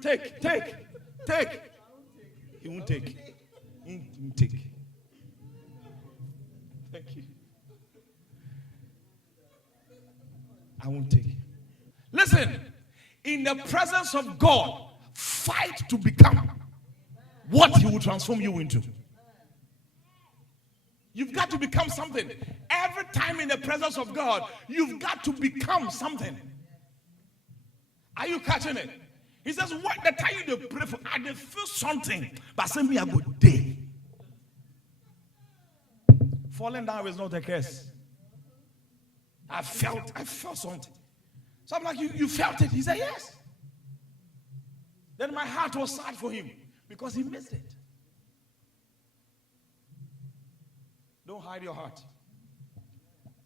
Take. He won't take. He won't take. Thank you. I won't take. Listen, in the presence of God, fight to become what He will transform you into. You've got to become something. Every time in the presence of God, you've got to become something. Are you catching it? He says, what the time you pray for, I feel something, but send me a good day. Falling down is not a curse. I felt something. So I'm like, you felt it? He said, yes. Then my heart was sad for him because he missed it. Don't hide your heart.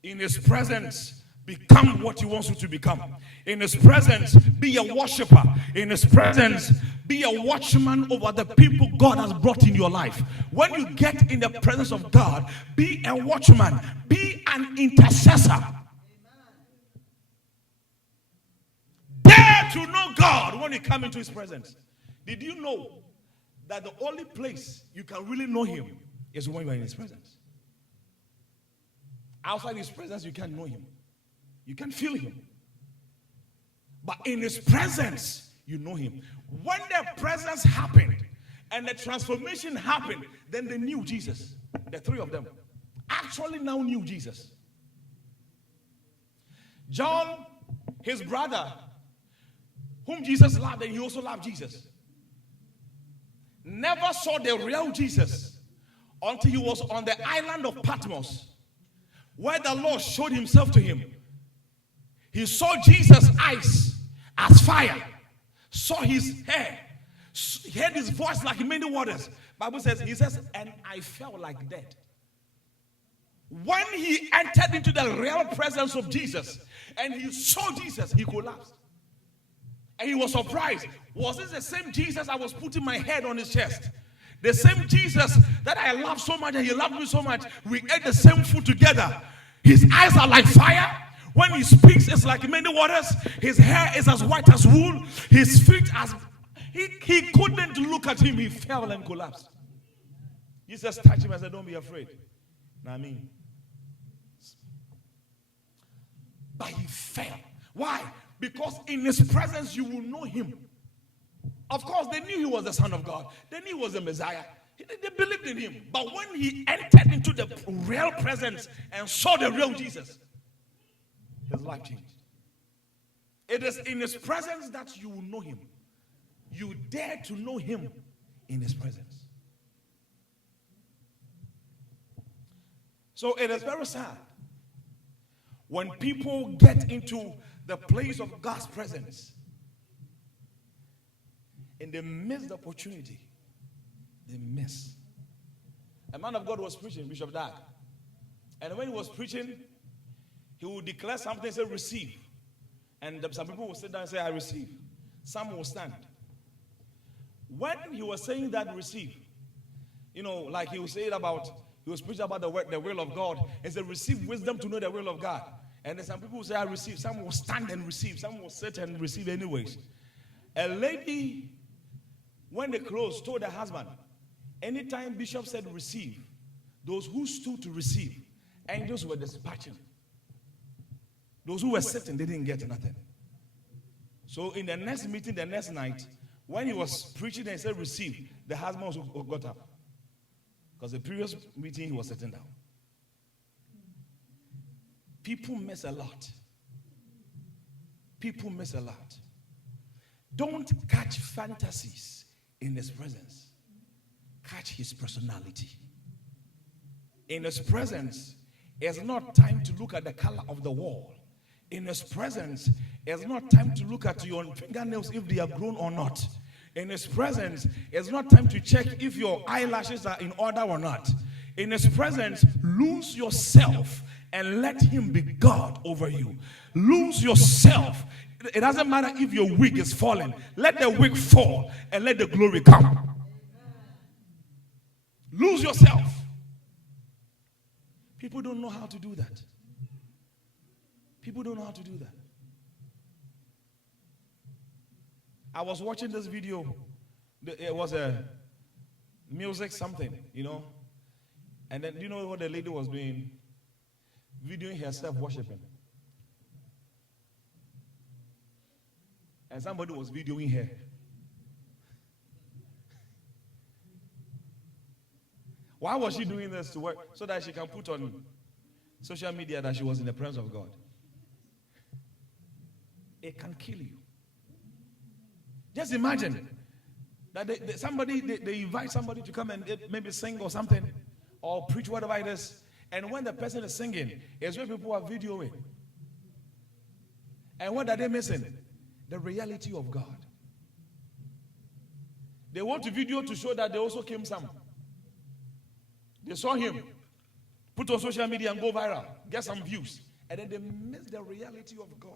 In His presence, become what He wants you to become. In His presence, be a worshiper. In His presence, be a watchman over the people God has brought in your life. When you get in the presence of God, be a watchman. Be an intercessor. Dare to know God when you come into His presence. Did you know that the only place you can really know Him is when you are in His presence? Outside His presence, you can't know Him. You can feel Him. But in His presence, you know Him. When the presence happened and the transformation happened, then they knew Jesus. The three of them actually now knew Jesus. John, his brother, whom Jesus loved, and he also loved Jesus, never saw the real Jesus until he was on the island of Patmos, where the Lord showed Himself to him. He saw Jesus' eyes as fire, saw His hair, heard His voice like many waters. Bible says, He says, and I felt like dead. When he entered into the real presence of Jesus and he saw Jesus, he collapsed. And he was surprised. Was this the same Jesus I was putting my head on His chest? The same Jesus that I love so much and He loved me so much. We ate the same food together. His eyes are like fire. When He speaks, it's like many waters. His hair is as white as wool. His feet as... He couldn't look at Him. He fell and collapsed. Jesus touched him and said, don't be afraid. Now, but he fell. Why? Because in His presence you will know Him. Of course, they knew He was the Son of God. They knew He was the Messiah. They believed in Him. But when He entered into the real presence and saw the real Jesus, his life changed. It is in His presence that you will know Him. You dare to know Him in His presence. So it is very sad when people get into the place of God's presence and they miss the opportunity. They miss. A man of God was preaching, Bishop Dag. And when he was preaching, he would declare something and say, receive. And some people will sit down and say, I receive. Some will stand. When he was saying that, receive, like he was saying about, he was preaching about the will of God. He said, receive wisdom to know the will of God. And then some people will say, I receive. Some will stand and receive. Some will sit and receive anyways. A lady, when they closed, told her husband, anytime Bishop said receive, those who stood to receive, angels were dispatching. Those who were sitting, they didn't get nothing. So in the next meeting, the next night, when he was preaching and he said receive, the husband also got up. Because the previous meeting, he was sitting down. People miss a lot. People miss a lot. Don't catch fantasies in His presence. Catch His personality. In His presence, it's not time to look at the color of the wall. In His presence, it's not time to look at your fingernails if they have grown or not. In His presence, it's not time to check if your eyelashes are in order or not. In His presence, lose yourself and let Him be God over you. Lose yourself. It doesn't matter if your wig is falling. Let the wig fall and let the glory come. Lose yourself. People don't know how to do that. People don't know how to do that. I was watching this video. It was a music something, And then, do you know what the lady was doing? Videoing herself worshiping. And somebody was videoing her. Why was she doing this to work? So that she can put on social media that she was in the presence of God. It can kill you. Just imagine that they invite somebody to come and maybe sing or something, or preach, whatever it is. And when the person is singing, it's when people are videoing. And what are they missing? The reality of God. They want to video to show that they also came some. They saw him, put on social media and go viral, get some views. And then they miss the reality of God.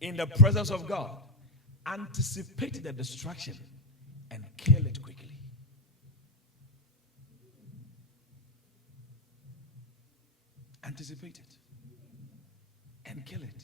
In the presence of God, anticipate the destruction and kill it quickly. Anticipate it and kill it.